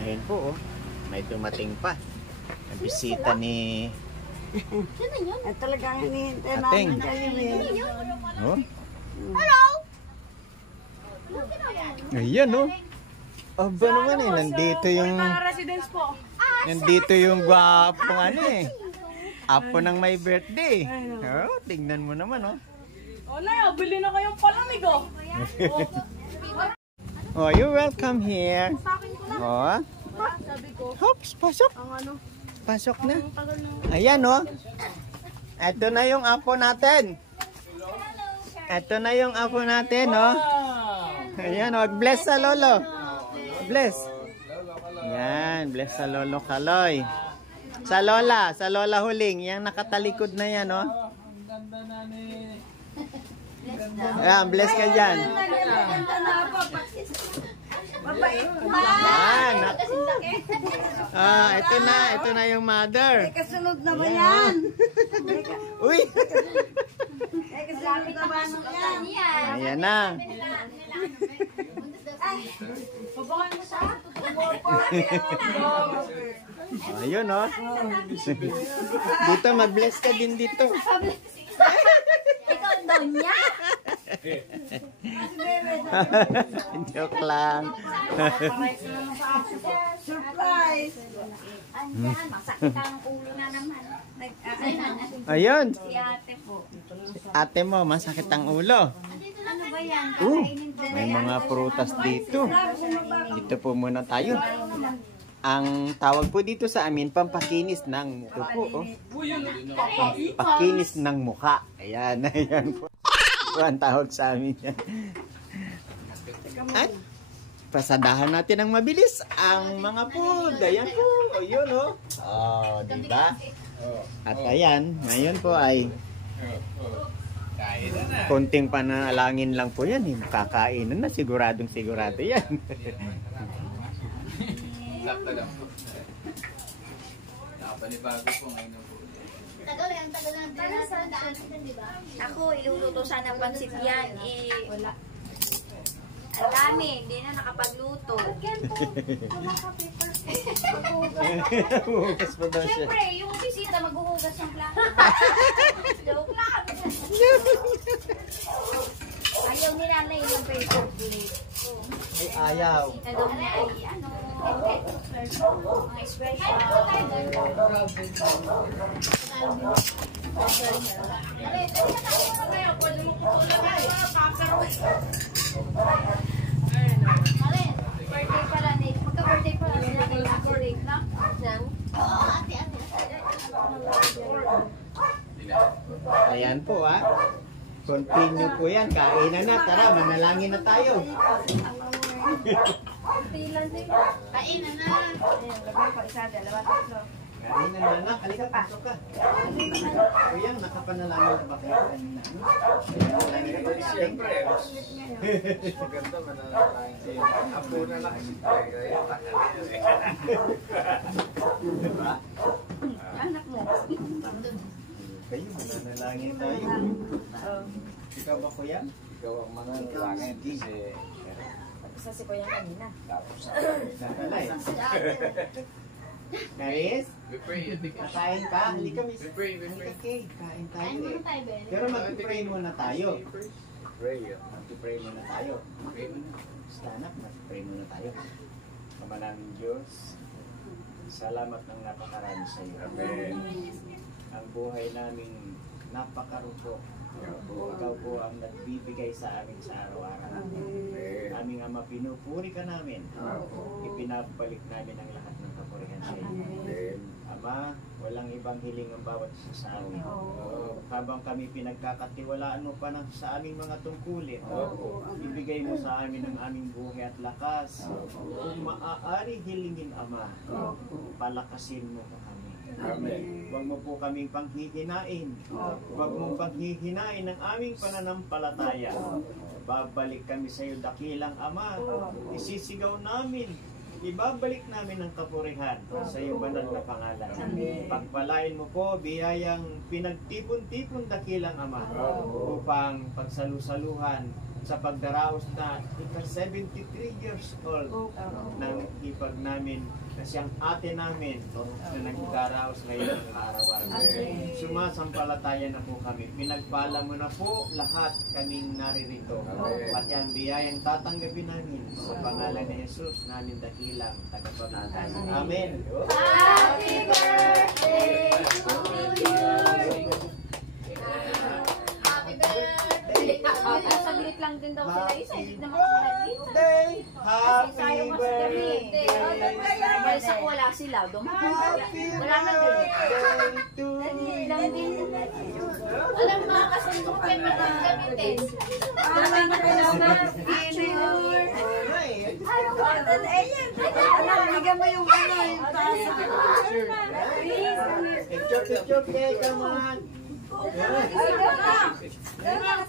Ayun po, oh. May dumating pa. Ang bisita ni... Talagang hinihintay Ating. namin kayo eh. Oh. Hello! Ayan, oh. Aba naman eh, nandito yung... Residence po. Nandito yung gwapong ano eh. Apo ng may birthday. Oh, tingnan mo naman, oh. O na, bili na kayong palamig, oh. Oh, you're welcome here. Oh. Sabi ko, Hops, pasok. ang ano, Pasok na. ang tagal ng... Ayan, oh. Ito na yung apo natin. Ito na yung apo natin, oh. Ayan, oh. Bless sa lolo. Bless. Yan, bless sa lolo Kaloy. Sa lola huling. Yang nakatalikod na yan, oh. Ayan, bless ka dyan. Ayan. Ah, ito na yung mother. Kasunod na ba yan? Uy! Kasunod na ba yan? Ayan na. Ayun, oh. Dito, mag-bless ka din dito. Ikaw daw niya? Joke lang. Surprise! Ayan, masakit ang ulo na naman. Ayun. Si ate po. Ate mo, masakit ang ulo. Ano ba yan? May mga prutas dito. Dito po muna tayo. Ang tawag po dito sa amin, pampakinis ng ito po, oh. Pampakinis ng mukha. Ayan, ayan po. Ito ang tawag sa amin yan. At pasadahan natin ng mabilis ang mga food. Ayan po. O yun, oh. Oh, diba? At ayan, ngayon po ay konting panalangin lang po yan. Kakainan na, siguradong sigurado yan. Sakta lang po. Nakapanibago po ngayon po. Tagal lang. Di ba? Ako, iluluto sana ng pansit yan. Wala. Ang dami, hindi na nakapagluto. Hugas pa daw siya. Siyempre, yung bisita maghuhugas ng plato. Joke lang. Ayaw ni nanay yung paper plate. Ay, ayaw. Bisita daw niya ay ano, mga special. Birthday pala ni. Magka-birthday pala ni nanay. Birthday na? Oo, ate. Ayan po, ah. Continue po yan. Kainan na. Tara, manalangin na tayo. Kainan na. Lagay ko isa, dalawa, tatlo. Kainan na, anak. Halika, pasok ka. Kuya, nakapanalangin na ba kayo kanina? Manalangin na ba kayo? Siyempre, maganda manalangin kayo. Apo na lang. Diba? Anak mo. Kayo, manalangin tayo. Ikaw ba, kuya? Ikaw ang manalangin kasi Isa si Kuya kanina. tapos sa Nakalay. Karis? we pray. Kain ka? Halika, miss. We pray. Halika, Kay. Kain tayo Kain muna eh. tayo, Ben. Pero mag-pray muna tayo. Pray. Mag-pray muna tayo. Pray mo na. Stand up, mag-pray muna tayo. Ama namin Diyos, salamat ng napakarami sa iyo. Amen. Ang buhay namin napakarupok. Ikaw po ang nagbibigay sa amin sa araw-araw. Amen. Aming Ama, pinupuri ka namin. Ipinabalik namin ang lahat ng kapurihan sa iyo. Amen. Ama, walang ibang hiling ang bawat isa sa amin. Habang kami pinagkakatiwalaan mo pa sa aming mga tungkulin, ibigay mo sa amin ang aming buhay at lakas. Kung maaari hilingin, Ama, palakasin mo pa kami. Amen. Huwag mo po kaming panghihinain. Huwag mong panghihinain ang aming pananampalataya. Babalik kami sa iyo, dakilang Ama. Isisigaw namin. Ibabalik namin ang kapurihan sa iyo banal na pangalan. Pagpalain mo po biyayang pinagtipon-tipon dakilang Ama upang pagsalusaluhan sa pagdaraos na 73 years old ng ipag namin na siyang ate namin na nagdaraos ngayon ng araw-araw. Sumasampalataya na po kami. Pinagpala mo na po lahat kaming naririto. Pati ang biyayang tatanggapin namin sa pangalan ni Jesus na aming dakilang tagapagligtas. Amen. Happy birthday to you. Happy birthday. Saglit lang din daw sila isa. Hindi naman sila dito. Happy birthday. Balsa ko wala sila. Wala na din. Lang din. Alam mga kasundok kayo magagamitin. Alam na kailangan. Picture. Bigyan mo yung yung tasa. Picture, come on.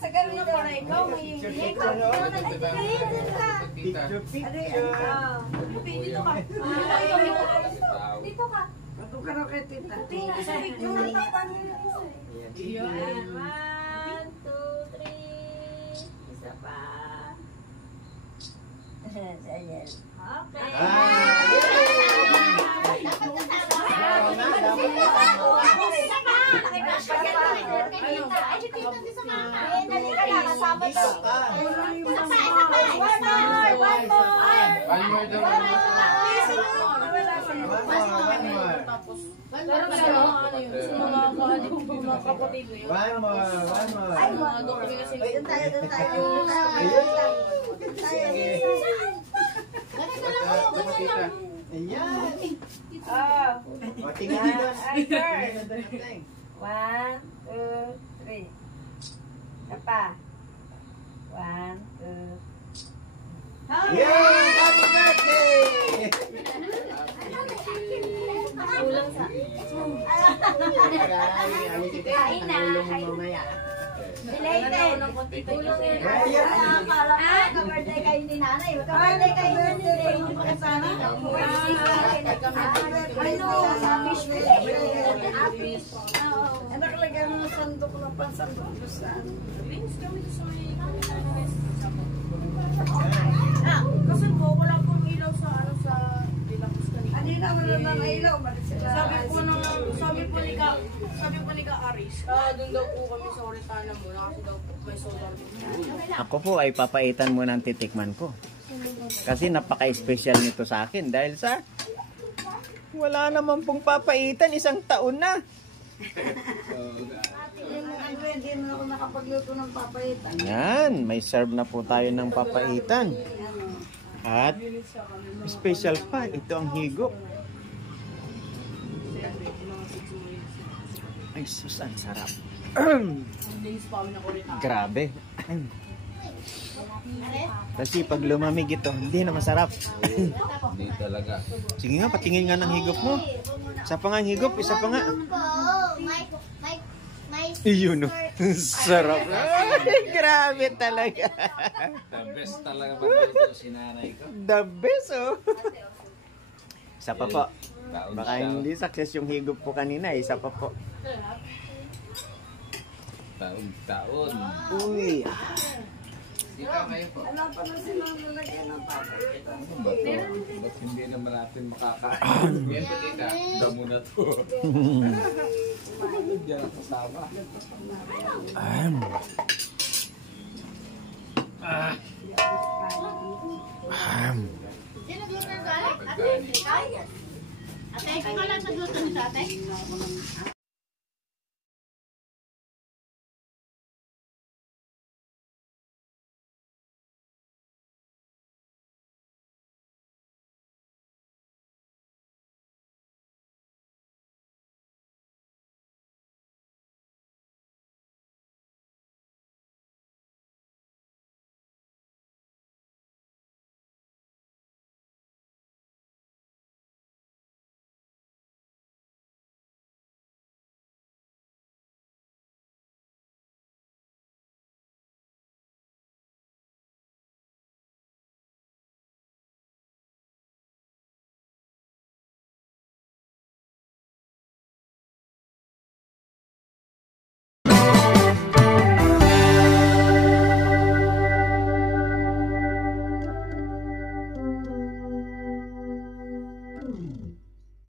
Sa ganun para ikaw, may Picture. dito ka. Dito ka. Bato ka na kay tita. Sa picture. 1, 2, 3. Isa pa. Okay. Ayan. O, tingnan nyo doon. 1, 2, 3. Apa? 1, 2. Yay! Happy birthday! Kulang sa... Kain na. Mamaya. Belated. Tulong yun. Ka-birthday kayo ni nanay. Ka-birthday kayo ni nanay. Nakalagay mo ng sandok ng pansandok ko saan. Kasi po, wala pong ilaw sa Dilacos kanina. Ano yun naman na nailaw? Balik sila. Sabi po ni Ka Aris, doon daw po kami sa Oretana muna kasi daw po may solar. Ako po ay papaitan mo ng titikman ko. Kasi napaka-special nito sa akin dahil sa wala naman pong papaitan, isang taon na. Hindi na ako nakapagluto ng papaitan. Yan, may serve na po tayo ng papaitan. At special pa, ito ang higop. Ay, sus, ang sarap. Grabe. Kasi pag lumamig ito, hindi na masarap. Hindi talaga. Sige nga, patingin nga ng higop mo. Isa pa nga ang higop, isa pa nga. Iyon, no? Sarap. Ay, grabe talaga. The best talaga pagkaluto si nanay ko. The best, oh. Isa pa po. Taon Baka hindi success yung higop po kanina. Isa pa po. Taon. Uy. Dito kayo po. Wala pa na silang lalagyan ng papaitan. Ba't hindi naman natin makakain? Yan po tita. Damo na to. Diyan ang kasama. Sino nagluto ng galing? Ate, ikaw lang nagluto nito, ate?